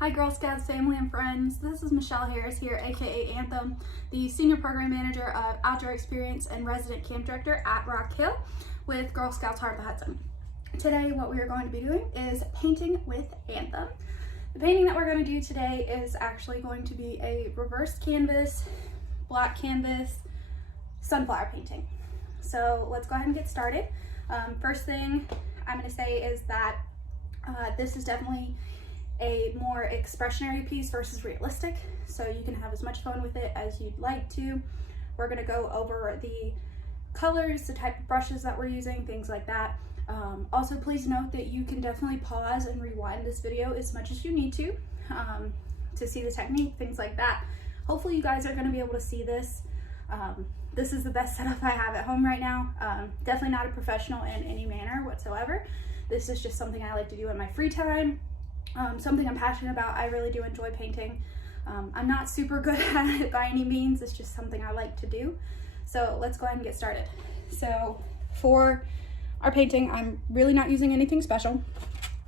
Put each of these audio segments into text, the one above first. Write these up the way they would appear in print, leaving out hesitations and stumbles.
Hi Girl Scouts family and friends, this is Michelle Harris here, aka Anthem, the Senior Program Manager of Outdoor Experience and Resident Camp Director at Rock Hill with Girl Scouts Heart of the Hudson. Today what we are going to be doing is painting with Anthem. The painting that we're going to do today is actually going to be a reverse canvas, black canvas, sunflower painting. So let's go ahead and get started. First thing I'm going to say is that this is definitely a more expressionary piece versus realistic, so you can have as much fun with it as you'd like to. We're going to go over the colors, the type of brushes that we're using, things like that. Also, please note that you can definitely pause and rewind this video as much as you need to see the technique, things like that. Hopefully you guys are going to be able to see this. This is the best setup I have at home right now. Definitely not a professional in any manner whatsoever. This is just something I like to do in my free time. Something I'm passionate about. I really do enjoy painting. I'm not super good at it by any means. It's just something I like to do. So let's go ahead and get started. So for our painting, I'm really not using anything special.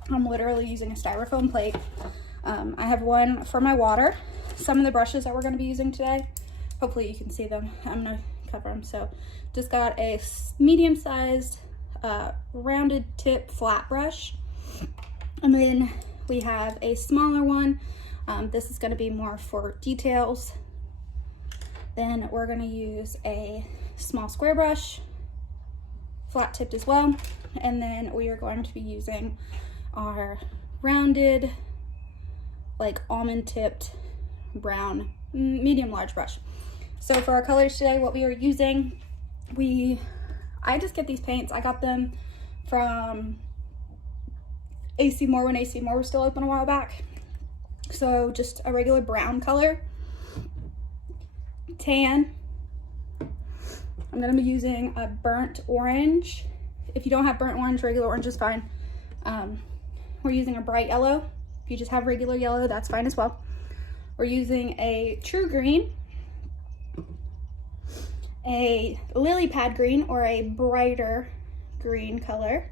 I'm literally using a styrofoam plate. I have one for my water. Some of the brushes that we're going to be using today, hopefully you can see them. I'm going to cover them. So just got a medium-sized rounded tip flat brush. And then we have a smaller one. This is going to be more for details. Then we're going to use a small square brush, flat tipped as well. And then we are going to be using our rounded, like almond tipped brown, medium large brush. So for our colors today, what we are using, I just get these paints. I got them from AC Moore when AC Moore was still open a while back. So just a regular brown color, tan. I'm going to be using a burnt orange. If you don't have burnt orange, regular orange is fine. We're using a bright yellow. If you just have regular yellow, that's fine as well. We're using a true green, a lily pad green, or a brighter green color.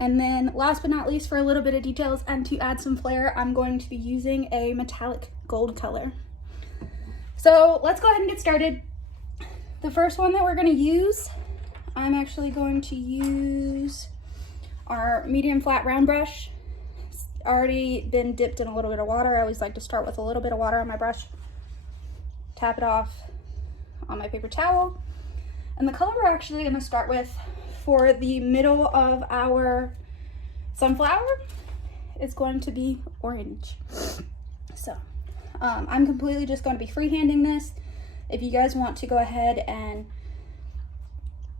And then last but not least, for a little bit of details and to add some flair, I'm going to be using a metallic gold color. So let's go ahead and get started. The first one that we're going to use, I'm actually going to use our medium flat round brush. It's already been dipped in a little bit of water. I always like to start with a little bit of water on my brush, tap it off on my paper towel. And the color we're actually going to start with for the middle of our sunflower is going to be orange. So I'm completely just going to be freehanding this. If you guys want to go ahead and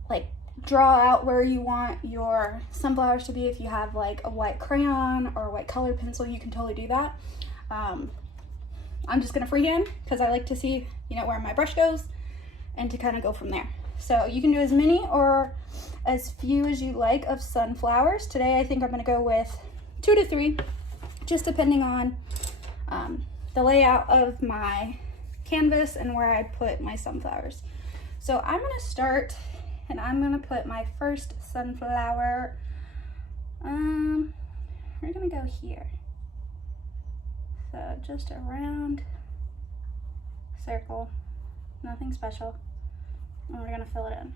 like draw out where you want your sunflowers to be, if you have like a white crayon or a white color pencil, you can totally do that. I'm just going to freehand because I like to see, you know, where my brush goes and to kind of go from there. So you can do as many or as few as you like of sunflowers. Today I think I'm going to go with 2 to 3, just depending on the layout of my canvas and where I put my sunflowers. So I'm going to start and I'm going to put my first sunflower, we're going to go here. So just a round circle, nothing special. And we're gonna fill it in.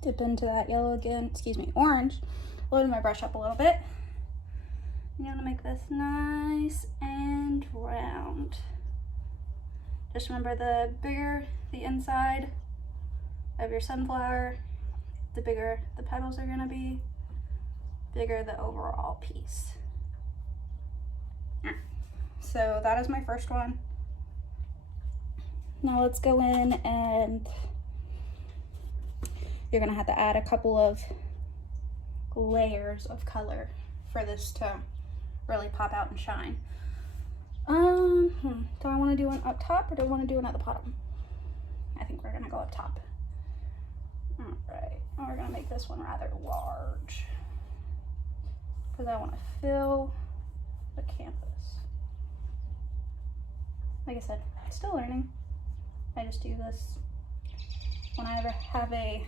Dip into that yellow again, orange. Load my brush up a little bit. I'm gonna make this nice and round. Just remember, the bigger the inside of your sunflower, the bigger the petals are gonna be, bigger the overall piece. So that is my first one. Now let's go in and you're gonna have to add a couple of layers of color for this to really pop out and shine. Do I want to do one up top or do I want to do one at the bottom? I think we're gonna go up top. All right, and we're gonna make this one rather large because I want to fill the canvas. Like I said, still learning. I just do this when I ever have a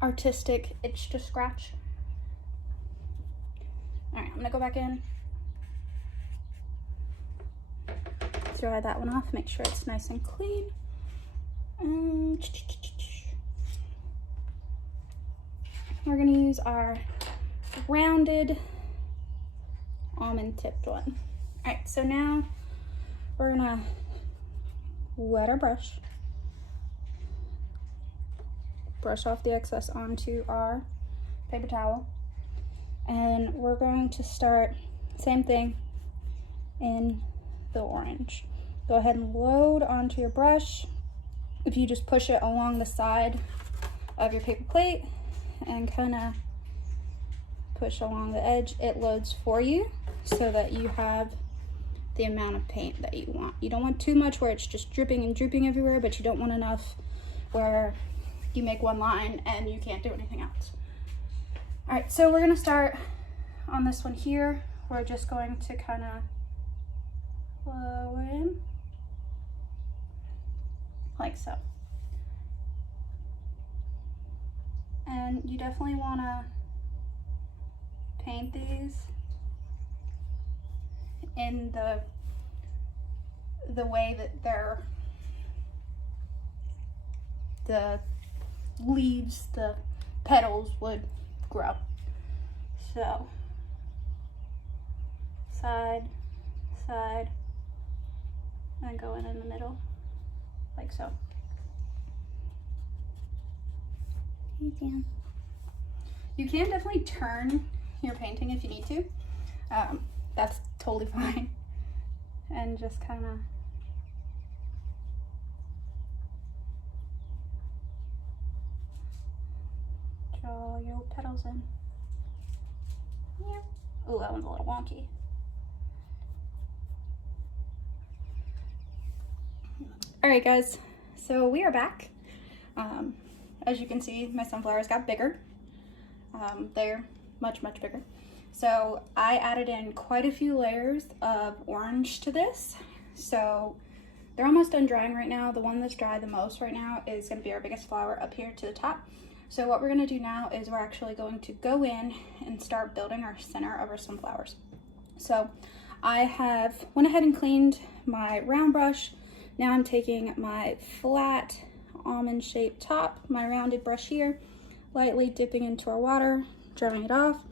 artistic itch to scratch. All right, I'm gonna go back in, dry that one off, make sure it's nice and clean. We're gonna use our rounded almond tipped one. All right, so now we're gonna wet our brush, brush off the excess onto our paper towel, and we're going to start, same thing, in the orange. Go ahead and load onto your brush. If you just push it along the side of your paper plate and kind of push along the edge, it loads for you so that you have the amount of paint that you want. You don't want too much where it's just dripping and drooping everywhere, but you don't want enough where you make one line and you can't do anything else. All right, so we're gonna start on this one here. We're just going to kind of flow in like so. And you definitely want to paint these in the way that the leaves, the petals would grow. So side, side, and go in the middle like so. You can definitely turn your painting if you need to. That's totally fine. And just kind of draw your petals in. Yeah. Oh, that one's a little wonky. All right, guys, so we are back. As you can see, my sunflowers got bigger. They're much, much bigger. So I added in quite a few layers of orange to this. So they're almost done drying right now. The one that's dry the most right now is gonna be our biggest flower up here to the top. So what we're gonna do now is we're actually going to go in and start building our center of our sunflowers. So I have went ahead and cleaned my round brush. Now I'm taking my flat almond shaped top, my rounded brush here, lightly dipping into our water, drying it off,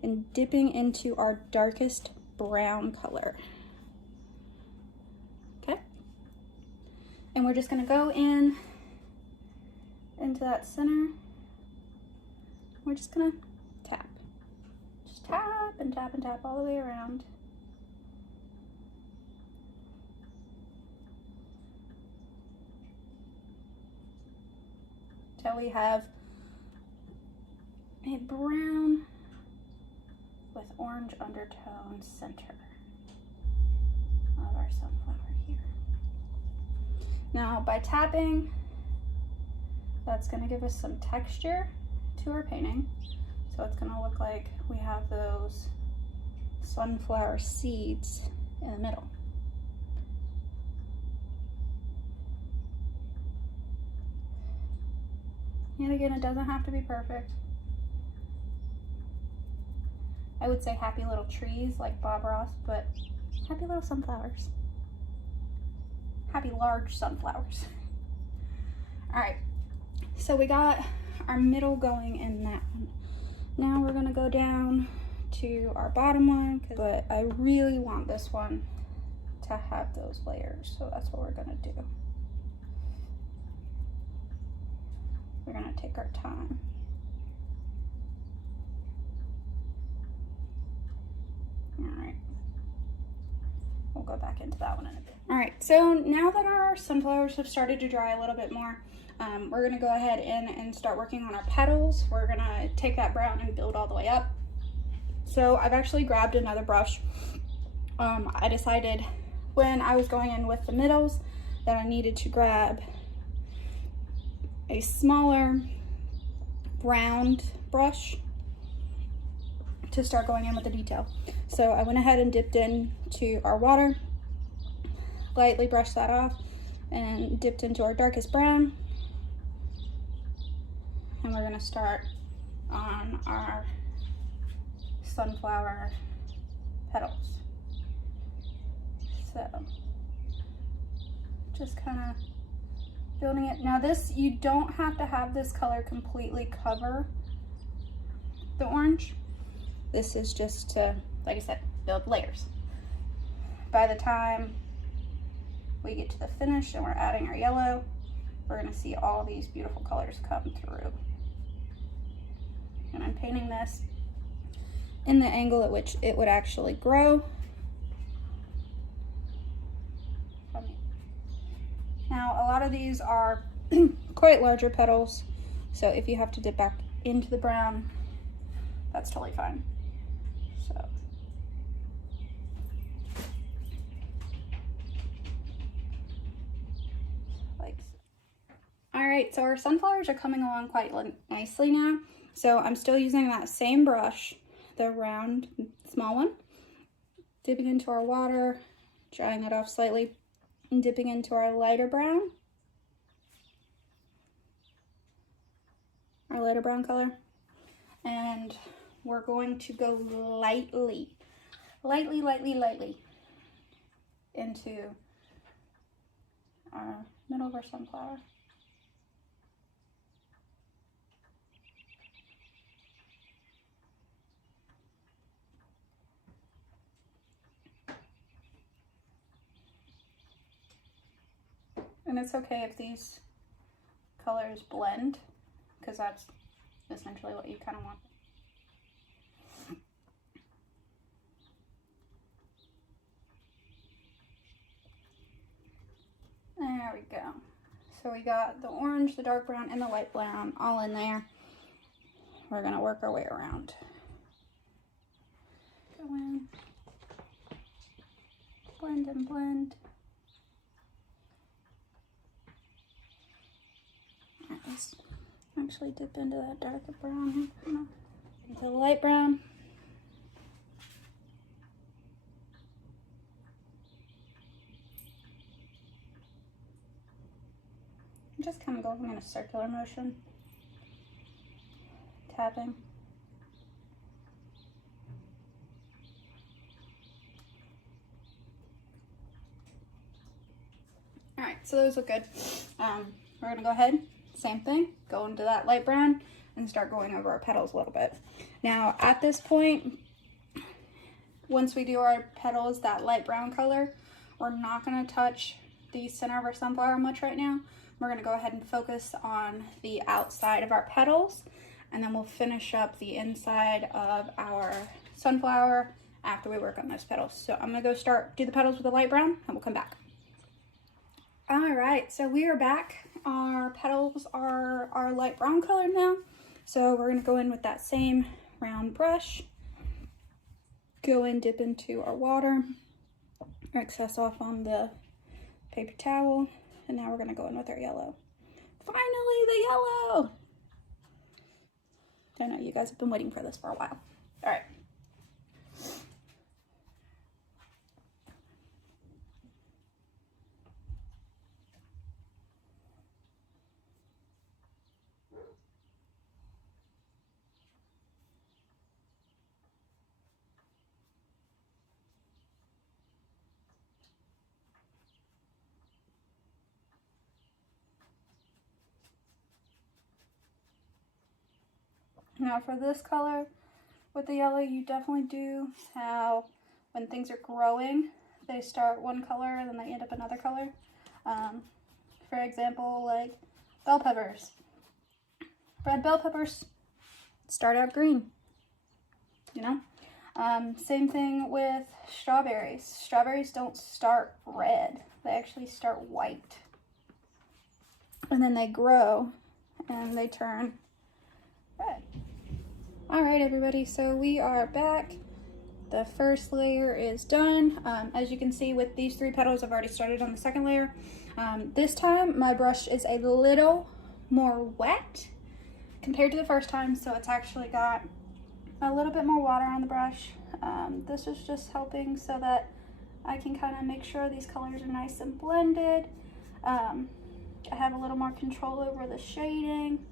and dipping into our darkest brown color. Okay? And we're just gonna go into that center. We're just gonna tap. Just tap and tap and tap all the way around. Till we have a brown with orange undertone center of our sunflower here. Now by tapping, that's going to give us some texture to our painting. So it's going to look like we have those sunflower seeds in the middle. And again, it doesn't have to be perfect. I would say happy little trees like Bob Ross, but happy little sunflowers. Happy large sunflowers. All right, so we got our middle going in that one. Now we're gonna go down to our bottom one, but I really want this one to have those layers, so that's what we're gonna do. We're gonna take our time. All right, we'll go back into that one in a bit. All right, so now that our sunflowers have started to dry a little bit more, we're gonna go ahead and start working on our petals. We're gonna take that brown and build all the way up. So I've actually grabbed another brush. I decided when I was going in with the middles that I needed to grab a smaller round brush to start going in with the detail. So I went ahead and dipped into our water, lightly brushed that off, and dipped into our darkest brown. And we're gonna start on our sunflower petals. So just kind of building it. Now this, you don't have to have this color completely cover the orange. This is just to, like I said, build layers. By the time we get to the finish and we're adding our yellow, we're going to see all these beautiful colors come through. And I'm painting this in the angle at which it would actually grow. Now, a lot of these are quite larger petals, so if you have to dip back into the brown, that's totally fine. So. Like so. All right, so our sunflowers are coming along quite nicely now. So I'm still using that same brush, the round, small one, dipping into our water, drying that off slightly, and dipping into our lighter brown color. And we're going to go lightly into our middle of our sunflower. And it's okay if these colors blend, because that's essentially what you kind of want. There we go. So we got the orange, the dark brown, and the light brown all in there. We're gonna work our way around. Go in, blend and blend. Let's actually dip into that darker brown here, into the light brown. I'm just kind of going in a circular motion, tapping. All right, so those look good. We're gonna go ahead, same thing, go into that light brown and start going over our petals a little bit. Now at this point, once we do our petals that light brown color, we're not gonna touch the center of our sunflower much right now. We're gonna go ahead and focus on the outside of our petals, and then we'll finish up the inside of our sunflower after we work on those petals. So I'm gonna go do the petals with the light brown, and we'll come back. All right, so we are back. Our petals are our light brown color now. So we're gonna go in with that same round brush, go in, dip into our water, excess off on the paper towel, and now we're gonna go in with our yellow. Finally, the yellow! I know you guys have been waiting for this for a while. All right. Now for this color with the yellow, you definitely do how when things are growing, they start one color and then they end up another color. For example, like bell peppers. Red bell peppers start out green, you know? Same thing with strawberries. Strawberries don't start red, they actually start white. And then they grow and they turn red. All right, everybody, so we are back. The first layer is done. As you can see with these 3 petals, I've already started on the second layer. This time my brush is a little more wet compared to the first time, so it's actually got a little bit more water on the brush. This is just helping so that I can kind of make sure these colors are nice and blended. I have a little more control over the shading,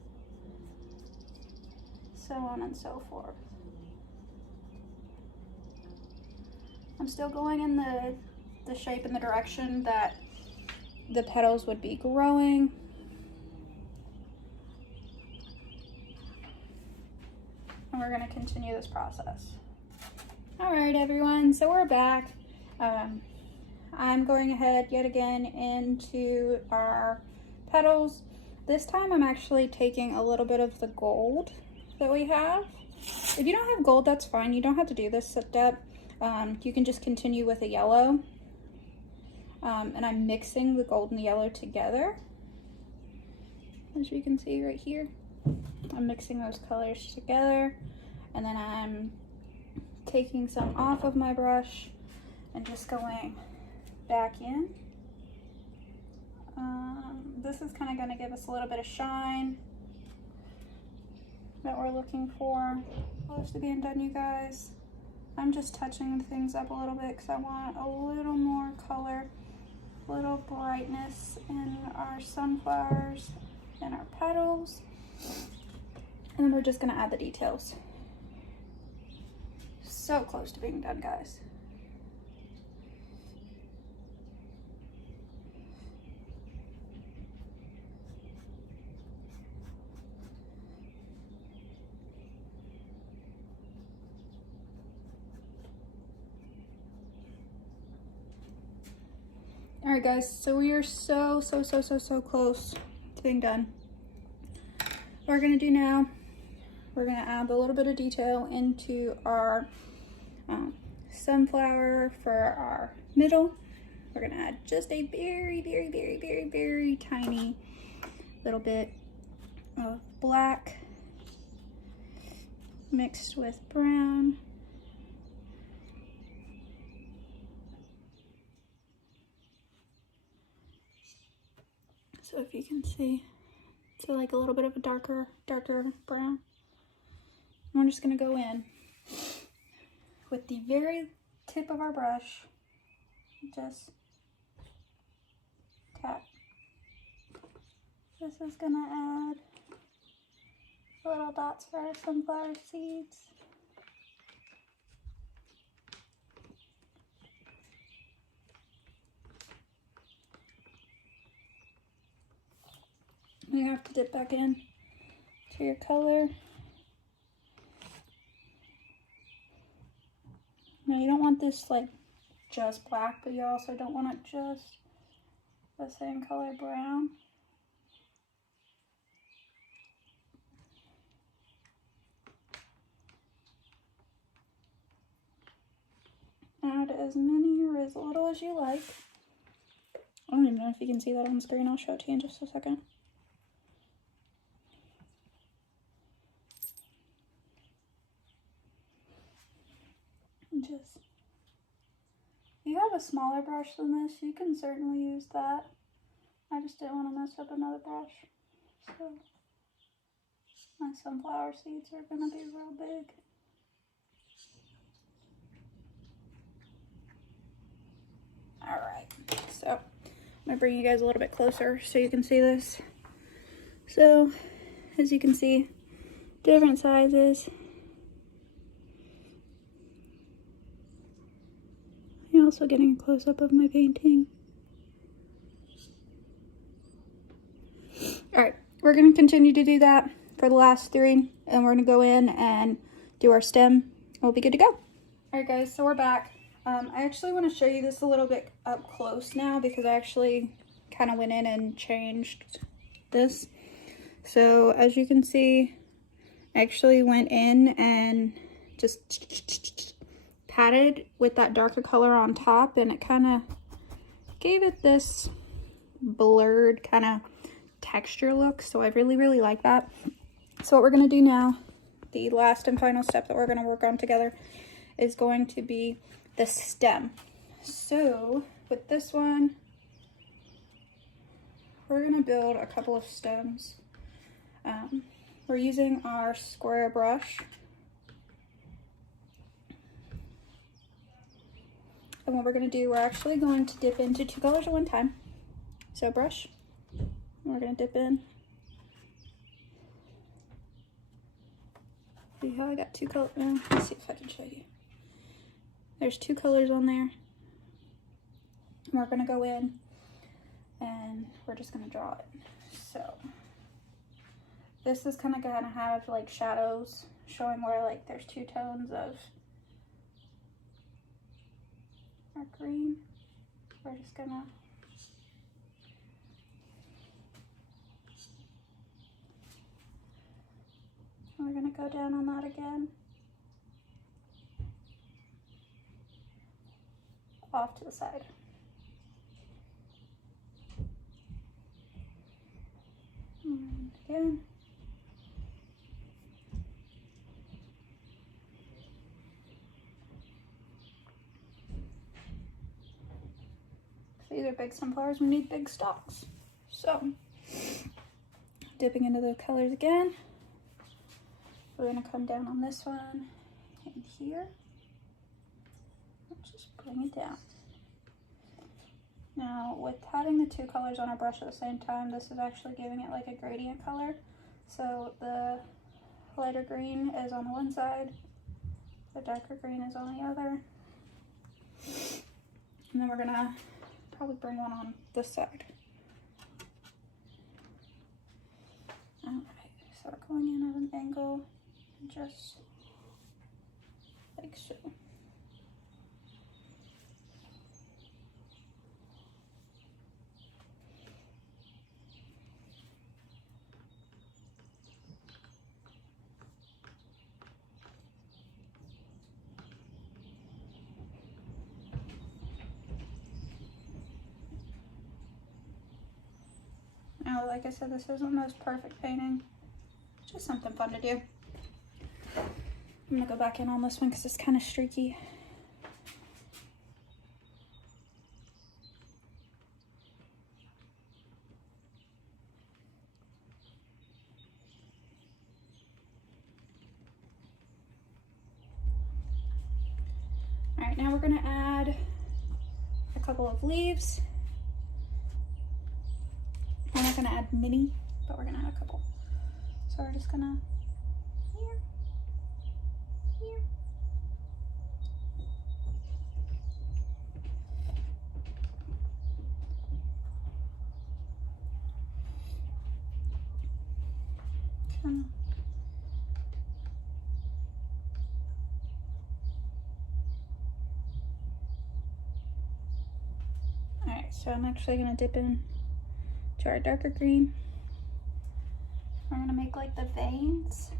so on and so forth. I'm still going in the shape and the direction that the petals would be growing. And we're going to continue this process. All right, everyone, so we're back. I'm going ahead yet again into our petals. This time I'm actually taking a little bit of the gold that we have. If you don't have gold, that's fine. You don't have to do this step. You can just continue with a yellow. And I'm mixing the gold and the yellow together. As you can see right here, I'm mixing those colors together. And then I'm taking some off of my brush and just going back in. This is kind of going to give us a little bit of shine that we're looking for. Close to being done, you guys. I'm just touching things up a little bit because I want a little more color, a little brightness in our sunflowers and our petals. And then we're just going to add the details. So close to being done, guys. All right, guys, so we are so close to being done. What we're gonna do now, we're gonna add a little bit of detail into our sunflower for our middle. We're gonna add just a very tiny little bit of black mixed with brown. So if you can see, so like a little bit of a darker brown. And we're just gonna go in with the very tip of our brush, just tap. This is gonna add little dots for our sunflower seeds. You have to dip back in to your color. Now you don't want this like just black, but you also don't want it just the same color brown. Add as many or as little as you like. I don't even know if you can see that on the screen. I'll show it to you in just a second. Just, if you have a smaller brush than this, you can certainly use that. I just didn't want to mess up another brush. So my sunflower seeds are going to be real big. Alright, so I'm going to bring you guys a little bit closer so you can see this. So, as you can see, different sizes. You're also getting a close-up of my painting. Alright, we're going to continue to do that for the last three, and we're going to go in and do our stem, and we'll be good to go. Alright guys, so we're back. I actually want to show you this a little bit up close now because I actually kind of went in and changed this. So as you can see, I actually went in and just patted with that darker color on top, and it kind of gave it this blurred kind of texture look. So I really like that. So what we're going to do now, the last and final step that we're going to work on together, is going to be the stem. So with this one, we're going to build a couple of stems. We're using our square brush. And what we're going to do, we're actually going to dip into two colors at one time. So brush, and we're going to dip in. See how I got two colors? Let's see if I can show you. There's 2 colors on there. And we're gonna go in and we're just gonna draw it. So this is kind of gonna have like shadows showing where like there's 2 tones of our green. We're just gonna go down on that again. Off to the side. And again. These are big sunflowers, we need big stalks. So, dipping into the colors again. We're gonna come down on this one and here. Let's just bring it down. Now, with having the 2 colors on our brush at the same time, this is actually giving it like a gradient color. So the lighter green is on the one side, the darker green is on the other. And then we're gonna probably bring one on this side. Alright, so we're going in at an angle, just like so. Now, like I said, this isn't the most perfect painting. It's just something fun to do. I'm gonna go back in on this one because it's kind of streaky. All right, now we're gonna add a couple of leaves. We're not gonna add many, but we're gonna add a couple. So we're just gonna here. Alright, so I'm actually gonna dip in to our darker green. We're gonna make like the veins.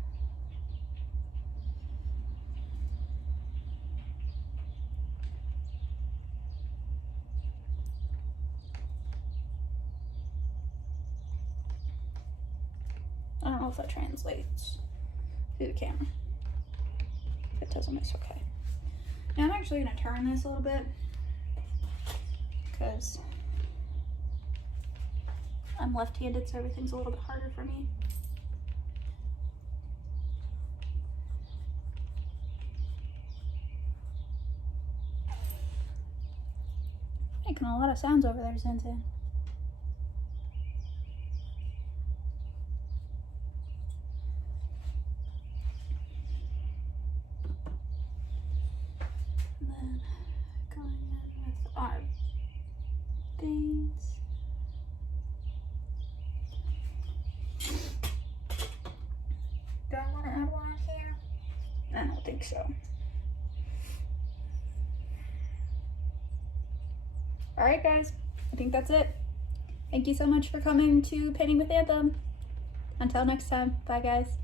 I don't know if that translates through the camera. If it doesn't, it's okay. Now I'm actually gonna turn this a little bit because I'm left-handed, so everything's a little bit harder for me. Making a lot of sounds over there, Sensei. And then going in with our veins. Do I want to add one here? I don't think so. Alright guys, I think that's it. Thank you so much for coming to Painting with Anthem. Until next time, bye guys.